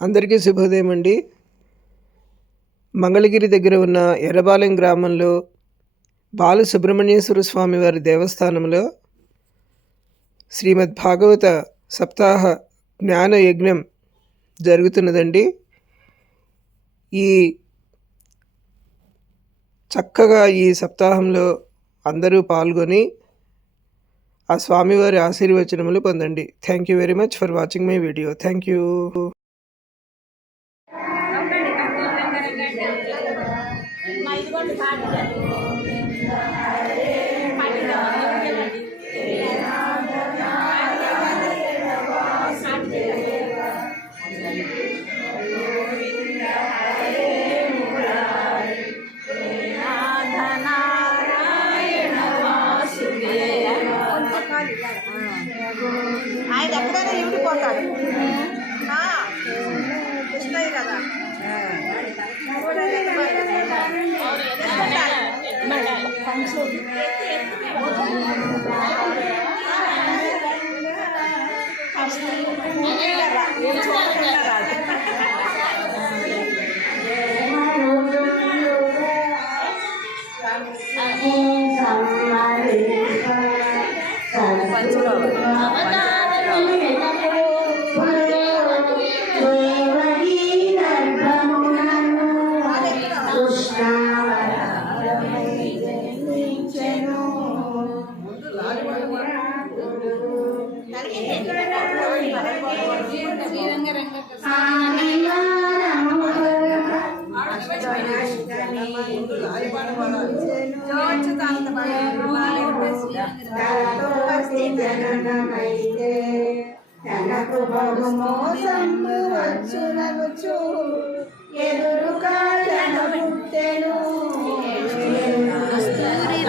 అందరికీ శుభోదయం అండి. మంగళగిరి దగ్గర ఉన్న ఎర్రబాలెం గ్రామంలో బాలసుబ్రహ్మణ్యేశ్వర స్వామి వారి దేవస్థానంలో శ్రీమద్ భాగవత సప్తాహ జ్ఞాన యజ్ఞం జరుగుతున్నదండి. ఈ చక్కగా ఈ సప్తాహంలో అందరూ పాల్గొని ఆ స్వామివారి ఆశీర్వచనములు పొందండి. Thank you very much for watching my video. Thank you. ఆయన ఎక్కడైనా ఇవిడిపోతాడు కృష్ణయ్య కదా. తనకు బహుమోసము వచ్చునగుచు ఎదురు కాళ్ళను పుట్టెను. కస్తూరి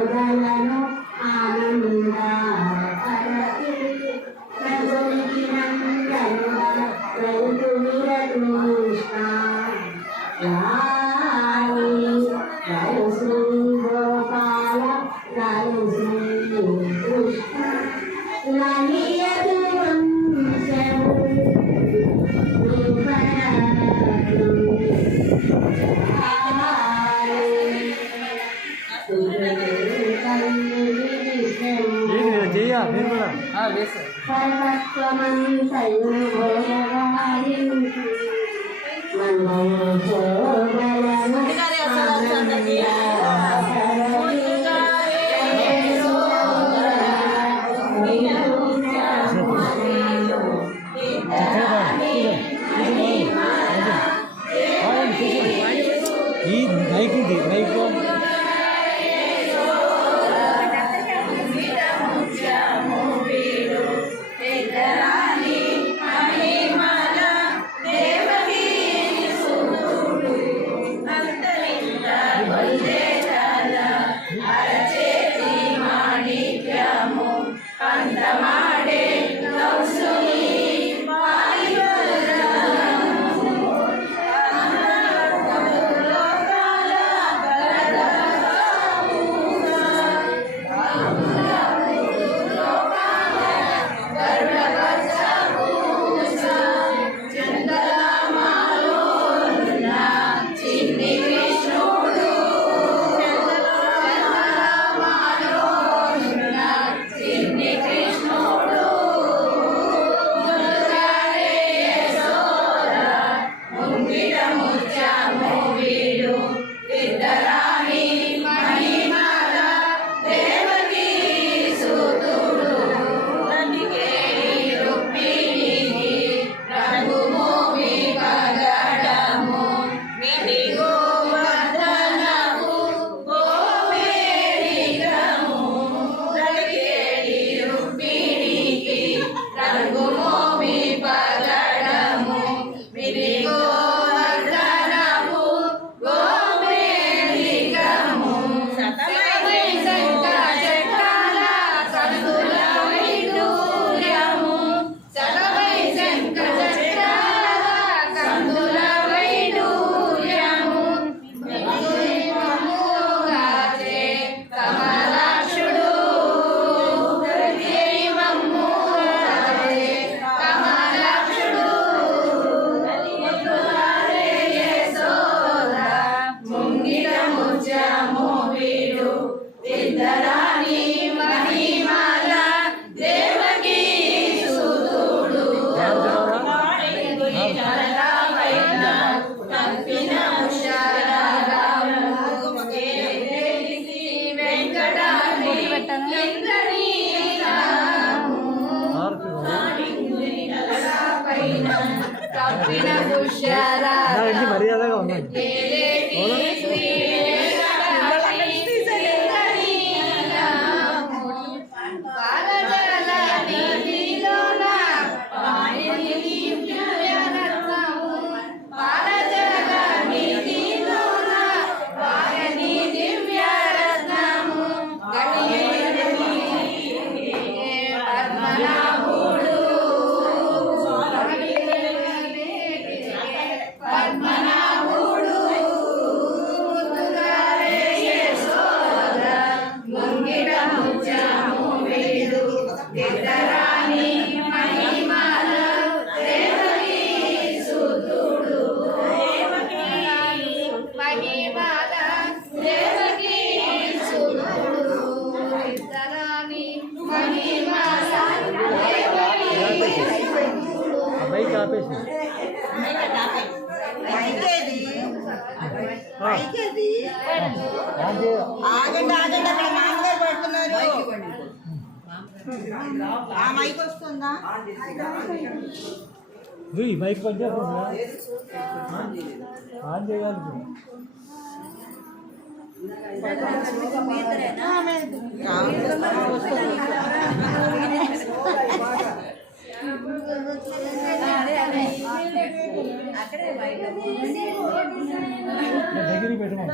Gracias. ఈ మైక్ ఇది మైక్ మర్యాదగా ఉన్నాయి. బైక్ ఆపేసి ఆగండి ఆగండి అక్కడ నాన్నగారు పడుతున్నారు. ఆ మైక్ వస్తుందా? బైక్ పనిచేస్తుందా? ఆన్ చేయాలి. దగ్గర పెట్టమా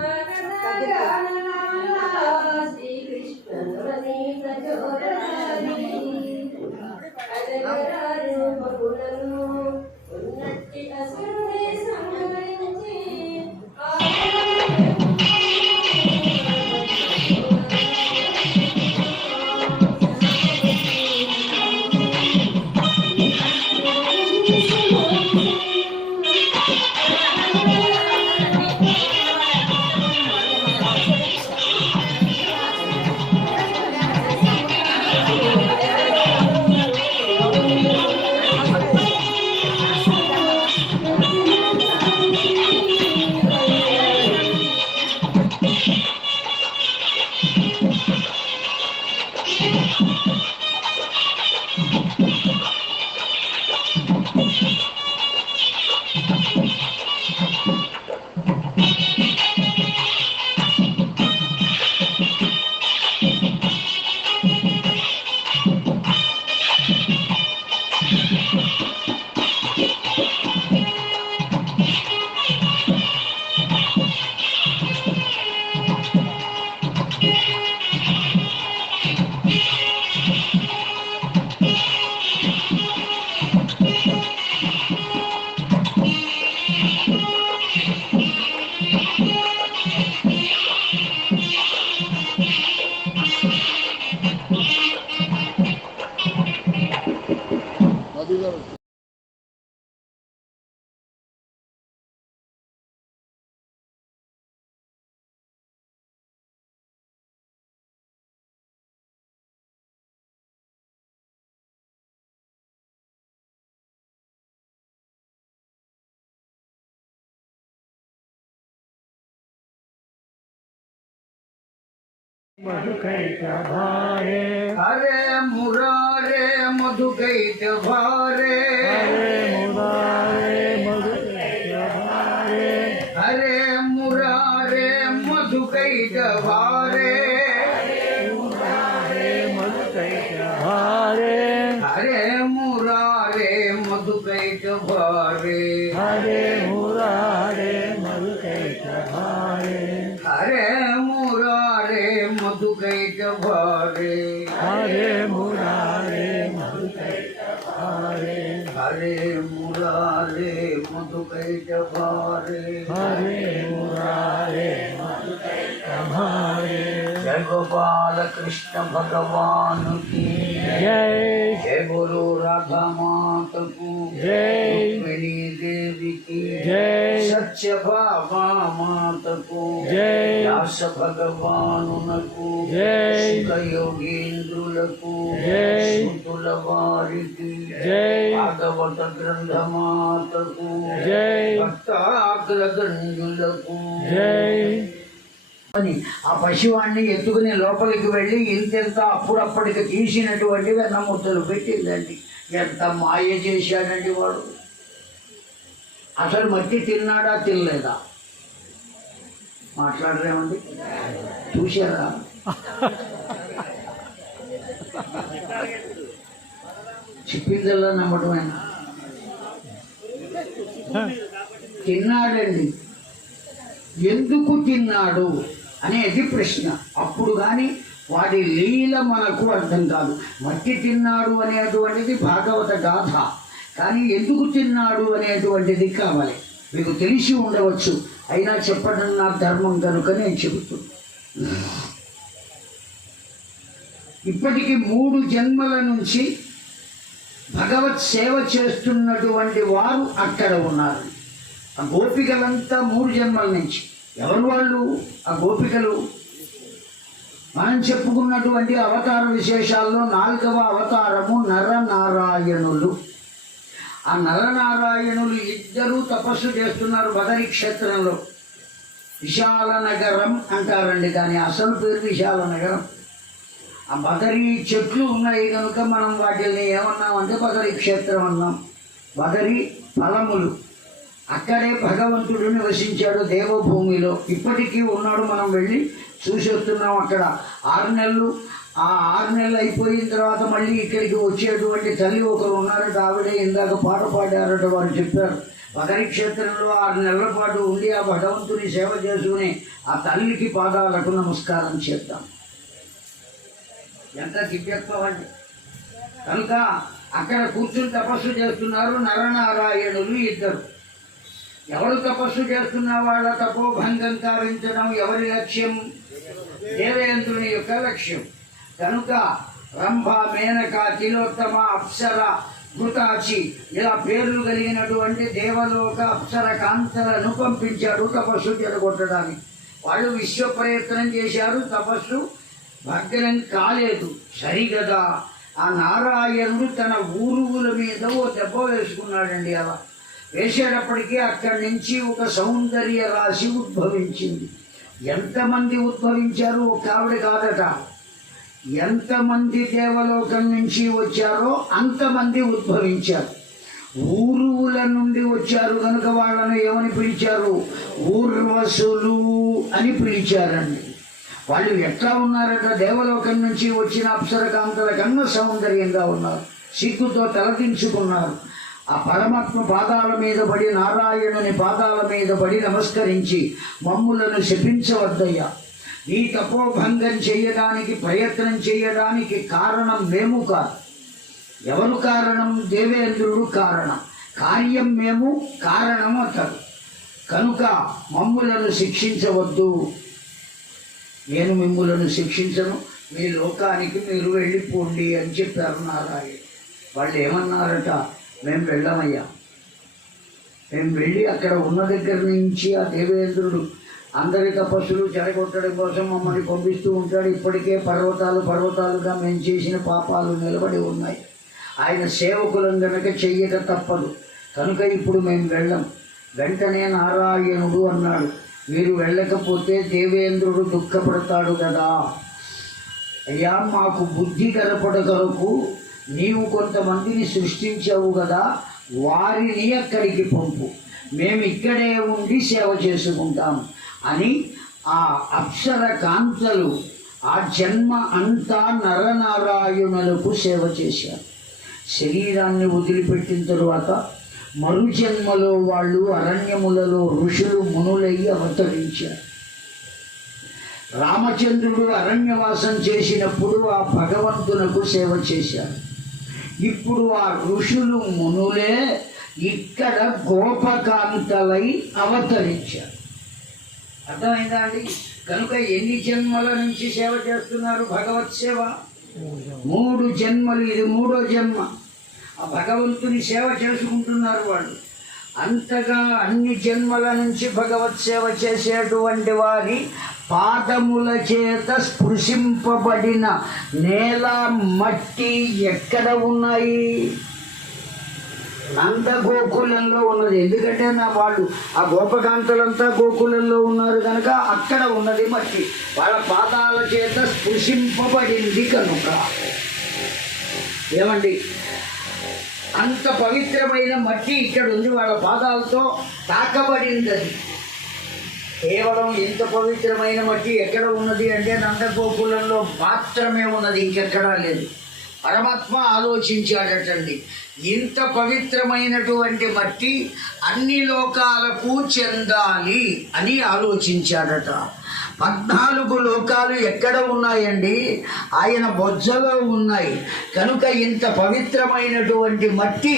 मधुकैट भारे हरे मुरारे मधुकैट भारे हरे मुरारे मधुकैट भारे हरे मुरारे मधुकैट भारे मधुकैट भारे हरे मुरारे मधुकैट भारे हरे मुरारे मधुकैट भारे हरे मुरारे मधुकैट भारे हरे मुरारे मधुकैट भारे हरे मुरारे मधुकैट भारे हरे मुरारे मधुकैट भारे जय गोपाल कृष्ण भगवान की जय जय गुरु राधा मात को जय रुक्मिणी देवी की जय सत्य भामा मात को जय व्यास भगवान को जय योगींद्रुలకు जय సుతుల వారికి जय భాగవత గ్రంథ మాతకు जय భక్తాగ్రగణ్యులకు जय అని ఆ పశువాన్ని ఎత్తుకుని లోపలికి వెళ్ళి ఇంతెంత అప్పుడప్పటికి తీసినటువంటి వెన్నముద్దలు పెట్టిందండి. ఎంత మాయ చేశాడండి వాడు. అసలు మట్టి తిన్నాడా తినలేదా మాట్లాడరేమండి? చూశారా? చెప్పిందల్లా నమ్మటమేనా? తిన్నాడండి. ఎందుకు తిన్నాడు అనేది ప్రశ్న. అప్పుడు కానీ వాడి లీల మనకు అర్థం కాదు. మట్టి తిన్నాడు అనేటువంటిది భాగవత గాథ, కానీ ఎందుకు తిన్నాడు అనేటువంటిది కావాలి. మీకు తెలిసి ఉండవచ్చు, అయినా చెప్పడం నా ధర్మం కనుక నేను చెబుతున్నాను. ఇప్పటికి 3 జన్మల నుంచి భగవత్ సేవ చేస్తున్నటువంటి వారు అక్కడ ఉన్నారు. ఆ గోపికలంతా 3 జన్మల నుంచి. ఎవరు వాళ్ళు ఆ గోపికలు? మనం చెప్పుకున్నటువంటి అవతార విశేషాల్లో 4వ అవతారము నరనారాయణులు. ఆ నరనారాయణులు ఇద్దరూ తపస్సు చేస్తున్నారు బదరీ క్షేత్రంలో. విశాల నగరం అంటారండి, కానీ అసలు పేరు విశాల నగరం. ఆ బదరీ చెట్లు ఉన్నాయి కనుక మనం వాటిని ఏమన్నామంటే బదరీ క్షేత్రం అన్నాం. బదరీ ఫలములు, అక్కడే భగవంతుడు నివసించాడు దేవభూమిలో. ఇప్పటికీ ఉన్నాడు, మనం వెళ్ళి చూసి వస్తున్నాం. అక్కడ 6 నెలలు, ఆ 6 నెలలు అయిపోయిన తర్వాత మళ్ళీ ఇక్కడికి వచ్చేటువంటి తల్లి ఒకరు ఉన్నారట. ఆవిడే ఇందాక పాట పాడారట, వారు చెప్పారు. బదరీ క్షేత్రంలో 6 నెలల పాటు ఉండి ఆ భగవంతుని సేవ చేసుకుని ఆ తల్లికి పాదాలకు నమస్కారం చేద్దాం. ఎంత దివ్యత్వం అండి. కనుక అక్కడ కూర్చుని తపస్సు చేస్తున్నారు నరనారాయణులు ఇద్దరు. ఎవరు తపస్సు చేస్తున్న వాళ్ళ తపోభంగం కావించడం ఎవరి లక్ష్యం? దేవేంద్రుని యొక్క లక్ష్యం. కనుక రంభ, మేనక, తిలోత్తమ, అప్సర, ఘృతాచి ఇలా పేర్లు కలిగినటువంటి దేవలోక అప్సర కాంతలను పంపించాడు తపస్సు చెడగొట్టడానికి. వాళ్ళు విశ్వ ప్రయత్నం చేశారు, తపస్సు భగ్నం కాలేదు. సరిగదా ఆ నారాయణుడు తన ఊరువుల మీద ఓ దెబ్బ వేసుకున్నాడండి. అలా వేసేటప్పటికీ అక్కడి నుంచి ఒక సౌందర్య రాశి ఉద్భవించింది. ఎంతమంది ఉద్భవించారు? ఒక ఆవిడ కాదట, ఎంతమంది దేవలోకం నుంచి వచ్చారో అంతమంది ఉద్భవించారు. ఊరువుల నుండి వచ్చారు కనుక వాళ్ళను ఏమని పిలిచారు? ఊర్వశులు అని పిలిచారండి. వాళ్ళు ఎట్లా ఉన్నారట? దేవలోకం నుంచి వచ్చిన అప్సరకాంతల కన్నా సౌందర్యంగా ఉన్నారు. సిగ్గుతో తలదించుకున్నారు. ఆ పరమాత్మ పాదాల మీద పడి, నారాయణుని పాదాల మీద పడి నమస్కరించి, మమ్ములను శపించవద్దయ్యా, నీ తపోభంగం చేయడానికి ప్రయత్నం చేయడానికి కారణం మేము కాదు. ఎవరు కారణం? దేవేంద్రుడు కారణం. కార్యం మేము, కారణం అతడు. కనుక మమ్ములను శిక్షించవద్దు. నేను మిమ్ములను శిక్షించను, మీ లోకానికి మీరు వెళ్ళిపోండి అని చెప్పారు నారాయణ. వాళ్ళు ఏమన్నారట? మేము వెళ్ళమయ్యా. మేము వెళ్ళి అక్కడ ఉన్న దగ్గర నుంచి ఆ దేవేంద్రుడు అందరి తపస్సులు చెడగొట్టడం కోసం మమ్మల్ని పంపిస్తూ ఉంటాడు. ఇప్పటికే పర్వతాలుగా మేము చేసిన పాపాలు నిలబడి ఉన్నాయి. ఆయన సేవకులం గనక చెయ్యక తప్పదు. కనుక ఇప్పుడు మేము వెళ్ళం. వెంటనే నారాయణుడు అన్నాడు, మీరు వెళ్ళకపోతే దేవేంద్రుడు దుఃఖపడతాడు కదా. అయ్యా, మాకు బుద్ధి కనపడ కొరకు నీవు కొంతమందిని సృష్టించావు కదా, వారిని అక్కడికి పంపు, మేము ఇక్కడే ఉండి సేవ చేసుకుంటాం అని ఆ అప్సర కాంతలు ఆ జన్మ అంతా నరనారాయణులకు సేవ చేశారు. శరీరాన్ని వదిలిపెట్టిన తరువాత మరు జన్మలో వాళ్ళు అరణ్యములలో ఋషులు మునులై అవతరించారు. రామచంద్రుడు అరణ్యవాసం చేసినప్పుడు ఆ భగవంతునకు సేవ చేశారు. ఇప్పుడు ఆ ఋషులు మునులే ఇక్కడ గోపకాంతలై అవతరించారు. అర్థమైందా అండి? కనుక ఎన్ని జన్మల నుంచి సేవ చేస్తున్నారు? భగవత్ సేవ 3 జన్మలు, ఇది 3వ జన్మ. ఆ భగవంతుని సేవ చేసుకుంటున్నారు వాళ్ళు. అంతగా అన్ని జన్మల నుంచి భగవత్ సేవ చేసేటువంటి వారి పాదముల చేత స్పృశింపబడిన నేల, మట్టి ఎక్కడ ఉన్నాయి? నంద గోకులంలో ఉన్నది. ఎందుకంటే వాళ్ళు ఆ గోపకాంతలంతా గోకులంలో ఉన్నారు కనుక అక్కడ ఉన్నది మట్టి. వాళ్ళ పాదాల చేత స్పృశింపబడింది కనుక. ఏమండి, అంత పవిత్రమైన మట్టి ఇక్కడ ఉంది, వాళ్ళ పాదాలతో తాకబడింది. అది కేవలం ఇంత పవిత్రమైన మట్టి ఎక్కడ ఉన్నది అంటే నందగోకులంలో మాత్రమే ఉన్నది, ఇంకెక్కడా లేదు. పరమాత్మ ఆలోచించాడటండి, ఇంత పవిత్రమైనటువంటి మట్టి అన్ని లోకాలకు చెందాలి అని ఆలోచించాడట. 14 లోకాలు ఎక్కడ ఉన్నాయండి? ఆయన బొజ్జలో ఉన్నాయి. కనుక ఇంత పవిత్రమైనటువంటి మట్టి